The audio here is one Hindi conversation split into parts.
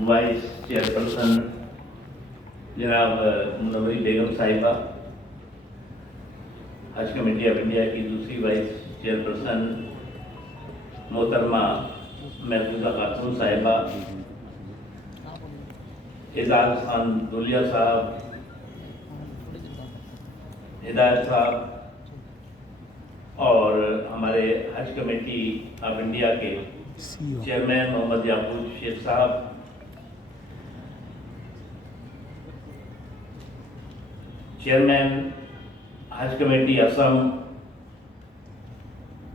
वाइस चेयरपर्सन जनाब मुनव्वरी बेगम साहिबा, हज कमेटी ऑफ इंडिया की दूसरी वाइस चेयरपर्सन मोहतरमा महफूजा खातून साहिबा, एजाज खान दुलिया साहब, हिदायत साहब और हमारे हज कमेटी ऑफ इंडिया के चेयरमैन मोहम्मद याकूब शेख साहब, चेयरमैन हज कमेटी असम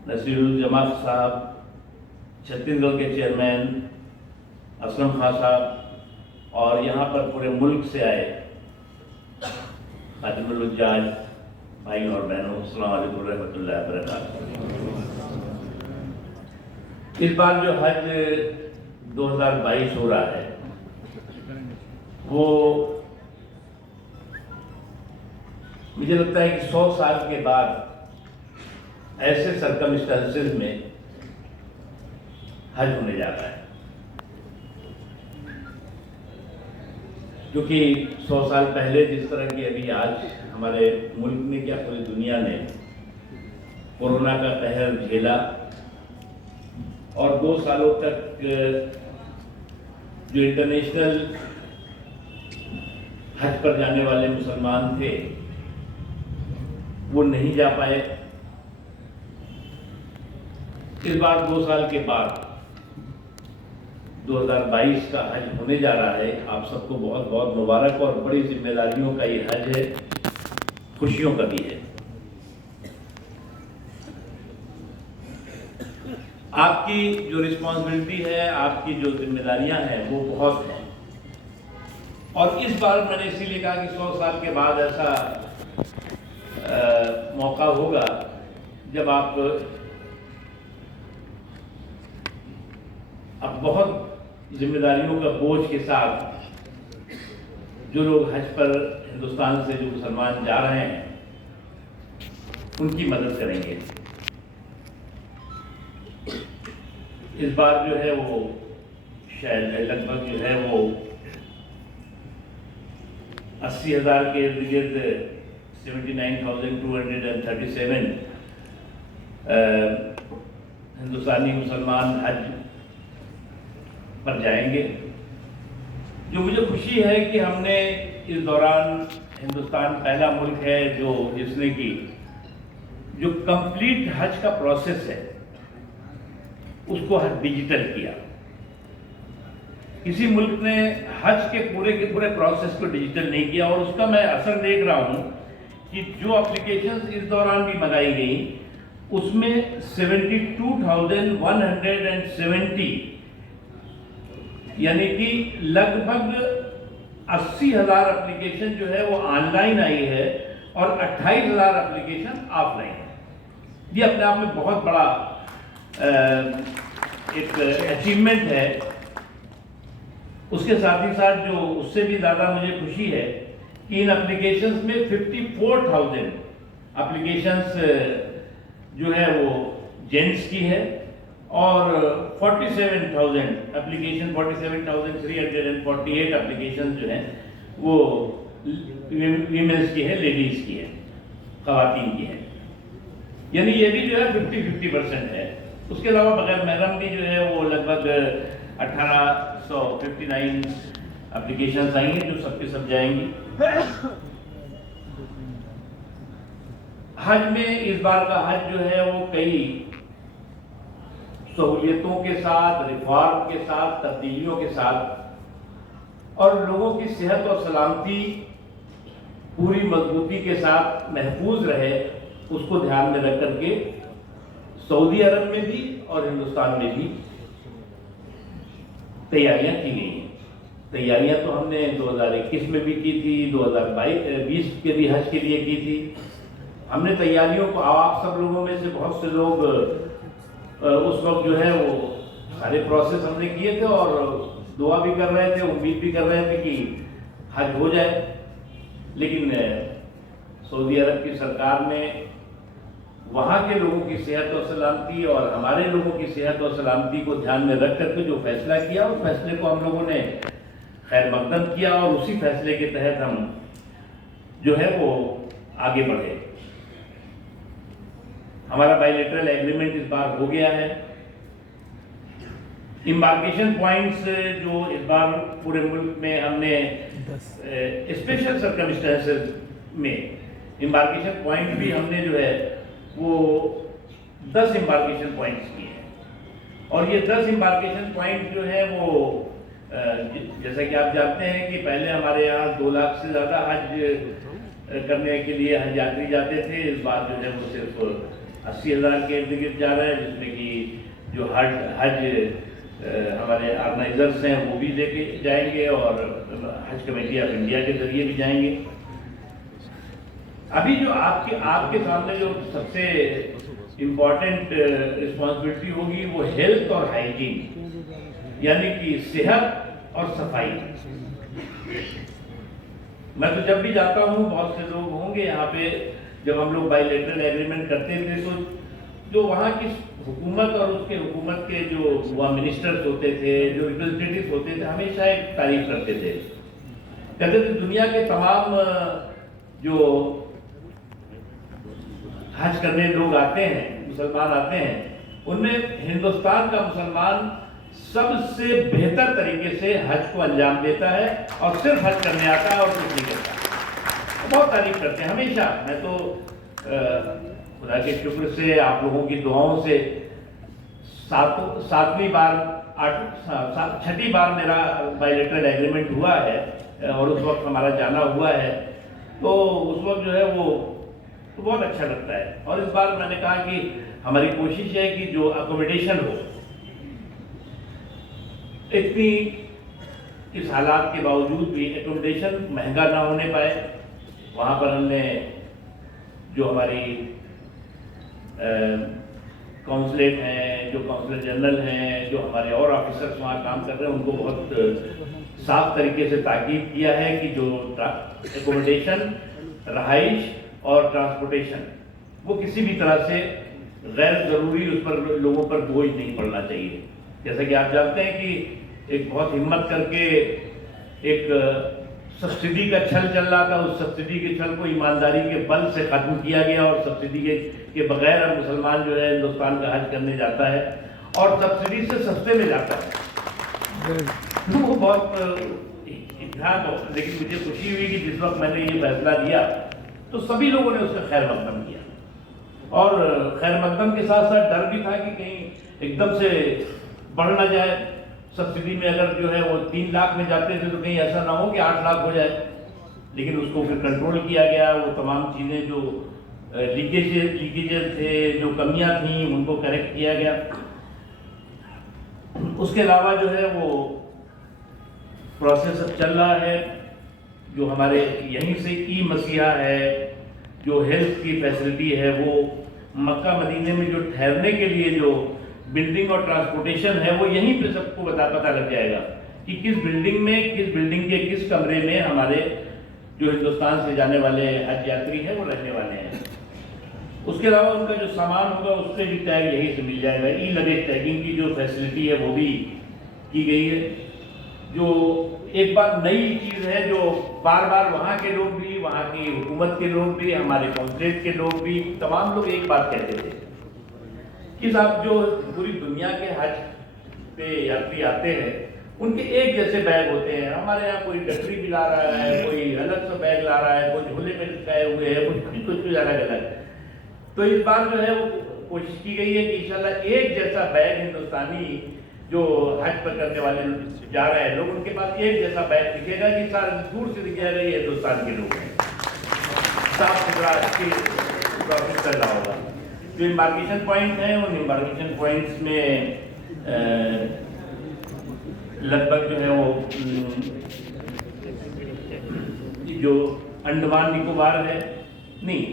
नसीरुल जमात साहब, छत्तीसगढ़ के चेयरमैन असलम खान साहब और यहाँ पर पूरे मुल्क से आए खातिमुल हुज्जाज भाई और बहनों, अस्सलाम वालेकुम रहमतुल्लाहि व बरकातहू। इस बार जो हज 2022 हो रहा है वो मुझे लगता है कि 100 साल के बाद ऐसे सर्कमस्टेंसेस में हज होने जा रहा है, क्योंकि 100 साल पहले जिस तरह की अभी आज हमारे मुल्क ने क्या पूरी दुनिया ने कोरोना का कहर झेला और 2 सालों तक जो इंटरनेशनल हज पर जाने वाले मुसलमान थे वो नहीं जा पाए। इस बार 2 साल के बाद 2022 का हज होने जा रहा है। आप सबको बहुत बहुत मुबारक और बड़ी जिम्मेदारियों का ये हज है, खुशियों का भी है। आपकी जो रिस्पॉन्सिबिलिटी है, आपकी जो जिम्मेदारियां हैं वो बहुत हैं और इस बार मैंने इसीलिए कहा कि 100 साल के बाद ऐसा मौका होगा जब आप अब बहुत जिम्मेदारियों का बोझ के साथ जो लोग हज पर हिंदुस्तान से जो मुसलमान जा रहे हैं उनकी मदद करेंगे। इस बार जो है वो शायद लगभग जो है वो 80,000 के इर्द गिर्द 79,237 हिंदुस्तानी मुसलमान हज पर जाएंगे। जो मुझे खुशी है कि हमने इस दौरान, हिंदुस्तान पहला मुल्क है जिसने की जो कंप्लीट हज का प्रोसेस है उसको डिजिटल किया। किसी मुल्क ने हज के पूरे प्रोसेस को डिजिटल नहीं किया और उसका मैं असर देख रहा हूं कि जो एप्लीकेशंस इस दौरान भी मंगाई गई उसमें 72,170 यानी कि लगभग 80,000 एप्लीकेशन जो है वो ऑनलाइन आई है और 28,000 एप्लीकेशन ऑफलाइन है। ये अपने आप में बहुत बड़ा एक अचीवमेंट है। उसके साथ ही साथ जो उससे भी ज़्यादा मुझे खुशी है कि इन एप्लीकेशंस में 54,000 एप्लीकेशंस जो है वो जेंट्स की है और 47,348 एप्लीकेशन जो हैं वो वीमेंस की है, लेडीज़ की है, ख़वातीन की है। यानी ये भी जो है 50-50% है। उसके अलावा बगैर महरम भी जो है वो लगभग 1859 एप्लीकेशंस आई हैं जो सबके सब जाएंगी। हज में इस बार का हज जो है वो कई सहूलियतों के साथ, रिफॉर्म के साथ, तब्दीलियों के साथ और लोगों की सेहत और सलामती पूरी मजबूती के साथ महफूज रहे उसको ध्यान में रख करके सऊदी अरब में भी और हिंदुस्तान में भी तैयारियां की गई हैं। तैयारियां तो हमने 2021 में भी की थी, 2020 के भी हज के लिए की थी। हमने तैयारियों को, आप सब लोगों में से बहुत से लोग उस वक्त जो है वो सारे प्रोसेस हमने किए थे और दुआ भी कर रहे थे, उम्मीद भी कर रहे थे कि हज हो जाए। लेकिन सऊदी अरब की सरकार ने वहाँ के लोगों की सेहत और सलामती और हमारे लोगों की सेहत और सलामती को ध्यान में रख करके जो फैसला किया, उस फैसले को हम लोगों ने खैर मकदम किया और उसी फैसले के तहत हम जो है वो आगे बढ़े। हमारा बायलैटरल एग्रीमेंट इस बार हो गया है। इम्बार्केशन पॉइंट्स जो इस बार पूरे मुल्क में हमने स्पेशल सर्कमस्टेंसेस में इम्बार्केशन पॉइंट भी हमने जो है वो 10 इम्बार्केशन पॉइंट्स किए हैं। और ये 10 इम्बार्केशन पॉइंट जो है वो जैसा कि आप जानते हैं कि पहले हमारे यहाँ 2 लाख से ज़्यादा हज करने के लिए हज यात्री जाते थे। इस बार जो है वो सिर्फ 80,000 के इर्द गिर्द जा रहा है, जिसमें कि जो हज हमारे ऑर्गेनाइजर्स हैं वो भी लेके जाएंगे और हज कमेटी ऑफ इंडिया के जरिए भी जाएंगे। अभी जो आपके सामने जो सबसे इम्पोर्टेंट रिस्पॉन्सिबिलिटी होगी वो हेल्थ और हाइजीन, यानी कि सेहत और सफाई। मैं तो जब भी जाता हूँ, बहुत से लोग होंगे यहाँ पे, जब हम लोग बायलैटरल एग्रीमेंट करते थे तो जो वहाँ की हुकूमत और उसके हुकूमत के जो वहाँ मिनिस्टर्स होते थे, जो रिप्रेजेंटेटिव होते थे, हमेशा एक तारीफ करते थे। कहते थे दुनिया के तमाम जो हज करने लोग आते हैं, मुसलमान आते हैं, उनमें हिंदुस्तान का मुसलमान सबसे बेहतर तरीके से हज को अंजाम देता है और सिर्फ हज करने आता है और कुछ नहीं करता। बहुत तारीफ करते हैं हमेशा। मैं तो खुदा के शुक्र से, आप लोगों की दुआओं से छठी बार मेरा बायलैटरल एग्रीमेंट हुआ है और उस वक्त हमारा जाना हुआ है, तो उस वक्त जो है वो तो बहुत अच्छा लगता है। और इस बार मैंने कहा कि हमारी कोशिश है कि जो अकोमोडेशन हो, इतनी इस हालात के बावजूद भी एकोमोडेशन महंगा ना होने पाए। वहाँ पर हमने जो हमारी काउंसलेट हैं, जो काउंसलर जनरल हैं, जो हमारे और ऑफिसर्स वहाँ काम कर रहे हैं, उनको बहुत साफ तरीके से ताकीद किया है कि जो एकोमोडेशन, रहाइश और ट्रांसपोर्टेशन वो किसी भी तरह से गैर ज़रूरी उस पर लोगों पर बोझ नहीं पड़ना चाहिए। जैसा कि आप जानते हैं कि एक बहुत हिम्मत करके एक सब्सिडी का छल चल रहा था, उस सब्सिडी के छल को ईमानदारी के बल से ख़त्म किया गया और सब्सिडी के बगैर अब मुसलमान जो है हिंदुस्तान का हज करने जाता है और सब्सिडी से सस्ते में जाता है। तो वो बहुत इतिहास। लेकिन मुझे खुशी हुई कि जिस वक्त मैंने ये फैसला लिया तो सभी लोगों ने उसका खैर मकदम किया। और खैर मकदम के साथ साथ डर भी था कि कहीं एकदम से बढ़ ना जाए। सब्सिडी में अगर जो है वो 3 लाख में जाते थे तो कहीं ऐसा ना हो कि 8 लाख हो जाए। लेकिन उसको फिर कंट्रोल किया गया। वो तमाम चीज़ें जो लीकेजेस थे, जो कमियां थी, उनको करेक्ट किया गया। उसके अलावा जो है वो प्रोसेस अब चल रहा है। जो हमारे यहीं से ई मसीहा है, जो हेल्थ की फैसिलिटी है, वो मक्का मदीने में जो ठहरने के लिए जो बिल्डिंग और ट्रांसपोर्टेशन है, वो यहीं पे सबको पता लग जाएगा कि किस बिल्डिंग के किस कमरे में हमारे जो हिंदुस्तान से जाने वाले हज यात्री हैं वो रहने वाले हैं। उसके अलावा उनका जो सामान होगा उससे भी टैग यहीं से मिल जाएगा। ई लगेज टैगिंग की जो फैसिलिटी है वो भी की गई है। जो एक बात नई चीज़ है, जो बार बार वहाँ के लोग भी, वहाँ की हुकूमत के लोग भी, हमारे कॉन्सुलेट के लोग भी, तमाम लोग एक बात कहते थे कि साहब जो पूरी दुनिया के हज पे यात्री आते हैं उनके एक जैसे बैग होते हैं। हमारे यहाँ कोई गठरी भी ला रहा है, कोई अलग सा बैग ला रहा है, कोई झोले में लटकाए हुए हैं, कुछ अलग अलग। तो इस बार जो है वो कोशिश की गई है कि इंशाल्लाह एक जैसा बैग हिंदुस्तानी जो हज पर करने वाले जा रहे हैं लोग, उनके पास एक जैसा बैग दिखेगा कि सारा दूर से दिखेगा ये हिंदुस्तान के लोग हैं। साफ सुथरा प्रोसेस चल रहा होगा। जो इम्बार्केशन पॉइंट हैं, उन इम्बार्केशन पॉइंट्स में लगभग जो है वो जो अंडमान निकोबार है, नहीं,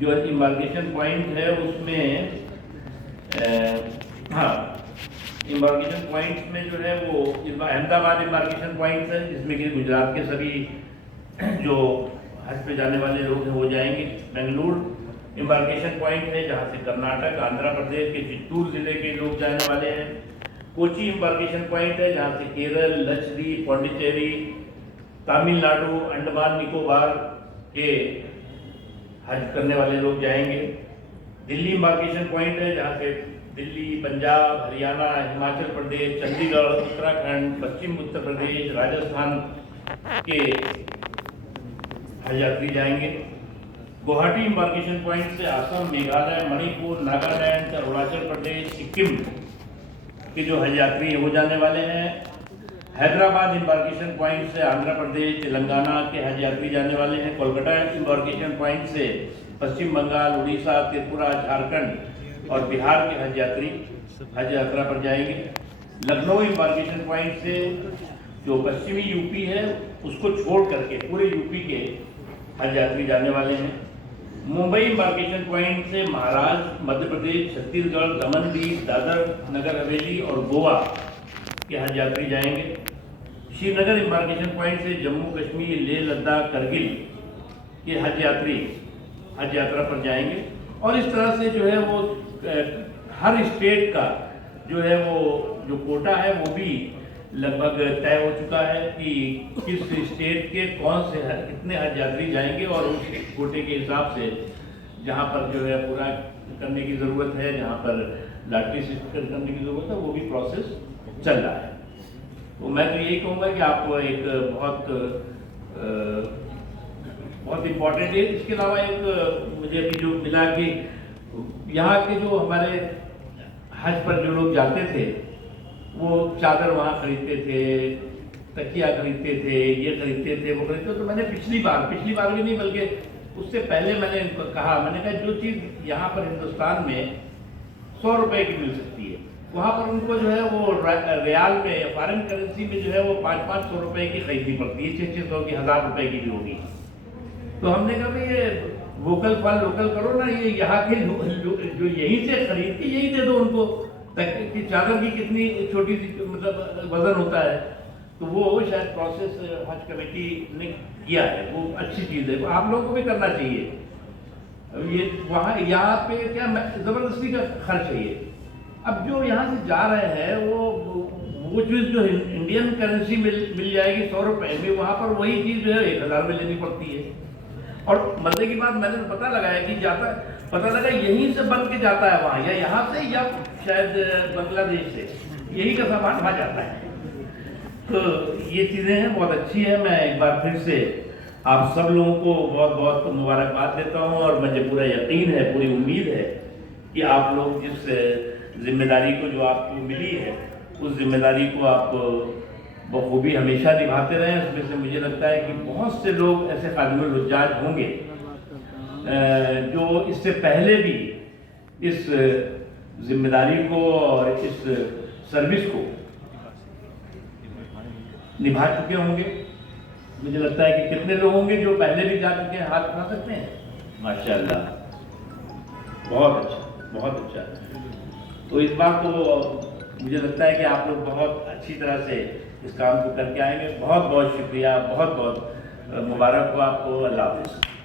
जो इम्बार्केशन पॉइंट है उसमें हाँ, इम्बार्केशन पॉइंट्स में जो है वो अहमदाबाद इम्बार्केशन पॉइंट्स है, जिसमें कि गुजरात के सभी जो हज पे जाने वाले लोग हैं वो जाएंगे। बेंगलुरु इम्बार्केशन पॉइंट है जहाँ से कर्नाटक, आंध्र प्रदेश के चित्तूर जिले के लोग जाने वाले हैं। कोची इम्बार्केशन पॉइंट है जहाँ से केरल, लक्षद्वीप, पौंडीचेरी, तमिलनाडु, अंडमान निकोबार के हज करने वाले लोग जाएंगे। दिल्ली इम्बार्केशन पॉइंट है, जहाँ से दिल्ली, पंजाब, हरियाणा, हिमाचल प्रदेश, चंडीगढ़, उत्तराखंड, पश्चिम उत्तर प्रदेश, राजस्थान के हज यात्री जाएंगे। गुवाहाटी इम्बार्केशन पॉइंट से असम, मेघालय, मणिपुर, नागालैंड, अरुणाचल प्रदेश, सिक्किम के जो हज यात्री हो जाने वाले हैं। हैदराबाद इम्बार्केशन पॉइंट से आंध्र प्रदेश, तेलंगाना के हज यात्री जाने वाले हैं। कोलकाता इम्बार्केशन पॉइंट से पश्चिम बंगाल, उड़ीसा, त्रिपुरा, झारखंड और बिहार के हज यात्री हज यात्रा पर जाएंगे। लखनऊ इम्बार्केशन पॉइंट से जो पश्चिमी यूपी है उसको छोड़ करके पूरे यूपी के हज यात्री जाने वाले हैं। मुंबई इम्बार्केशन पॉइंट से महाराष्ट्र, मध्य प्रदेश, छत्तीसगढ़, दमन दीव, दादर नगर हवेली और गोवा के हज यात्री जाएंगे। श्रीनगर इम्बार्केशन पॉइंट से जम्मू कश्मीर, लेह लद्दाख, करगिल के हज यात्री हज यात्रा पर जाएंगे। और इस तरह से जो है वो हर स्टेट का जो है वो जो कोटा है वो भी लगभग तय हो चुका है कि किस स्टेट के कौन से कितने हज यात्री जाएंगे, और उस कोटे के हिसाब से जहाँ पर जो है पूरा करने की ज़रूरत है, जहाँ पर लॉटरी सिस्टम करने की ज़रूरत है, वो भी प्रोसेस चल रहा है। तो मैं तो यही कहूँगा कि आप एक बहुत इम्पोर्टेंट है। इसके अलावा एक मुझे अभी जो मिला कि यहाँ के जो हमारे हज पर जो लोग जाते थे वो चादर वहाँ खरीदते थे, तकिया खरीदते थे, ये खरीदते थे, वो खरीदते थे। तो मैंने पिछली बार भी नहीं बल्कि उससे पहले मैंने कहा जो चीज़ यहाँ पर हिंदुस्तान में 100 रुपए की मिल सकती है, वहाँ पर उनको जो है वो रियाल में, फॉरेन करेंसी में जो है वो 500 रुपए की खरीदनी पड़ती है, 600 की, 1000 रुपए की भी होगी। तो हमने कहा भाई ये वोकल फॉर लोकल करो ना, ये यहाँ के जो यहीं से खरीद के यही दे दो उनको, ताकि कि चादर की कितनी छोटी सी मतलब वजन होता है। तो वो शायद प्रोसेस हज कमेटी ने किया है, वो अच्छी चीज़ है, आप लोगों को भी करना चाहिए। अब ये वहाँ यहाँ पे क्या ज़बरदस्ती का खर्च है ये। अब जो यहाँ से जा रहे हैं वो चीज़ जो इंडियन करेंसी मिल जाएगी 100 रुपए में, वहाँ पर वही चीज़ जो है 1000 में लेनी पड़ती है। और मजे की बात मैंने पता लगाया कि पता लगा यहीं से बन के जाता है वहाँ, या यहाँ से या शायद बांग्लादेश से यही का सामान वहाँ जाता है। तो ये चीज़ें हैं, बहुत अच्छी है। मैं एक बार फिर से आप सब लोगों को बहुत बहुत मुबारकबाद देता हूँ, और मुझे पूरा यकीन है, पूरी उम्मीद है कि आप लोग जिस जिम्मेदारी को जो आपको मिली है उस जिम्मेदारी को आप बखूबी हमेशा निभाते रहें। इसमें से मुझे लगता है कि बहुत से लोग ऐसे खादिमुल हुज्जाज होंगे जो इससे पहले भी इस जिम्मेदारी को और इस सर्विस को निभा चुके होंगे। मुझे लगता है कि कितने लोग होंगे जो पहले भी जा चुके हैं, हाथ उठा सकते हैं? माशाअल्लाह, बहुत अच्छा, बहुत अच्छा। तो इस बार तो मुझे लगता है कि आप लोग बहुत अच्छी तरह से इस काम को करके आएंगे। बहुत बहुत शुक्रिया, बहुत बहुत मुबारक हो आपको। अल्लाह हाफ़िज़।